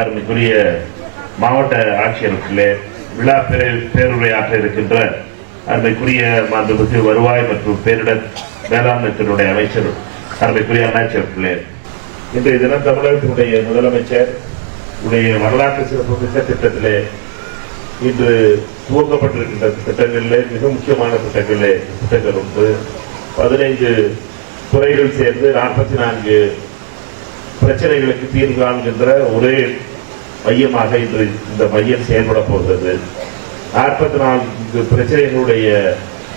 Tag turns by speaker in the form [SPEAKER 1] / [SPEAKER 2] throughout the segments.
[SPEAKER 1] அருமைக்குரிய மாவட்ட ஆட்சியர்களே விழா பேரு- பேருரையாற்ற இருக்கின்ற அருமைக்குரிய மாண்புமிகு வருவாய் மற்றும் பேரிடர் மேலாண்மை துறையுடைய அமைச்சர் அருமைக்குரிய அண்ணாச்சியர்களே இன்றைய தினம் தமிழகத்தினுடைய முதலமைச்சர் உடைய வரலாற்று சிறப்புமிக்க திட்டத்திலே இன்று துவக்கப்பட்டிருக்கின்ற திட்டங்களிலே மிக முக்கியமான திட்டங்களிலே திட்டங்கள் உண்டு. பதினைந்து துறைகள் சேர்ந்து நாற்பத்தி நான்கு பிரச்சனைகளுக்கு தீர்வு காண்கின்ற ஒரே மையமாக இன்று இந்த மையம் செயல்பட போகிறது. நாற்பத்தி நான்கு பிரச்சனைகளுடைய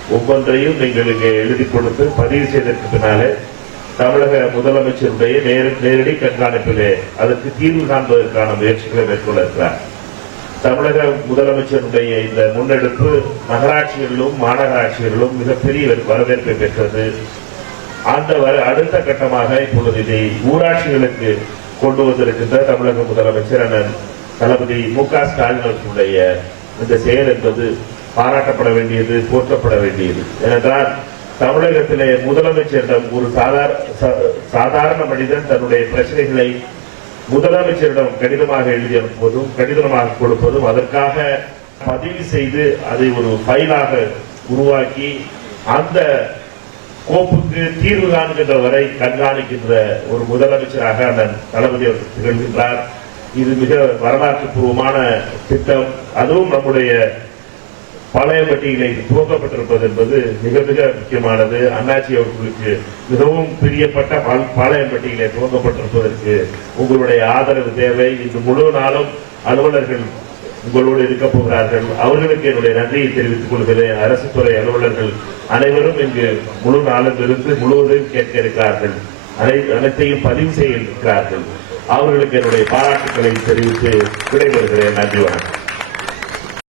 [SPEAKER 1] ஒவ்வொன்றையும் நீங்கள் இங்கே எழுதி கொடுத்து பதிவு செய்ததற்கு பின்னாலே தமிழக முதலமைச்சருடைய நேர- நேரடி கண்காணிப்பிலே அதற்கு தீர்வு காண்பதற்கான முயற்சிகளை மேற்கொள்ள இருக்கிறார் தமிழக முதலமைச்சருடைய இந்த முன்னெடுப்பு நகராட்சிகளிலும் மாநகராட்சிகளிலும் மிகப்பெரிய வரவேற்பை பெற்றது. அந்த அடுத்த கட்டமாக இப்பொழுது இதை ஊராட்சிகளுக்கு கொண்டு வந்திருக்கின்ற தமிழக முதலமைச்சர் அண்ணன் தளபதி மு க ஸ்டாலின் அவர்களுடைய இந்த செயல் என்பது பாராட்டப்பட வேண்டியது போற்றப்பட வேண்டியது. ஏனென்றால் தமிழகத்திலே முதலமைச்சரிடம் ஒரு சாதாரண சா- சாதாரண மனிதன் தன்னுடைய பிரச்சனைகளை முதலமைச்சரிடம் கடிதமாக எழுதி அனுப்புவதும் கடிதமாக கொடுப்பதும் அதற்காக பதிவு செய்து அதை ஒரு ஃபைலாக உருவாக்கி அந்த கோப்புக்கு தீர்வு காண்கின்ற வரை கண்காணிக்கின்ற ஒரு முதலமைச்சராக அண்ணன் தளபதி அவர்கள் திகழ்கின்றார். இது மிக வரலாற்று பூர்வமான திட்டம். அதுவும் நம்முடைய பாளையம்பட்டியிலே துவக்கப்பட்டிருப்பது என்பது மிக மிக முக்கியமானது. அண்ணாச்சி அவர்களுக்கு மிகவும் பிரியப்பட்ட பால்- பாளையம்பட்டியிலே துவக்கப்பட்டிருப்பதற்கு உங்களுடைய ஆதரவு தேவை. இன்று முழு நாளும் அலுவலர்கள் உங்களோடு இருக்க போகிறார்கள். அவர்களுக்கு என்னுடைய நன்றியை தெரிவித்துக் கொள்கிறேன். அரசு துறை அலுவலர்கள் அனைவரும் இங்கு முழு நாளிலிருந்து முழுவதும் கேட்க இருக்கிறார்கள். அனை- அனைத்தையும் பதிவு செய்ய இருக்கிறார்கள். அவர்களுக்கு என்னுடைய பாராட்டுக்களை தெரிவித்து விடைபெறுகிறேன். நன்றி வணக்கம்.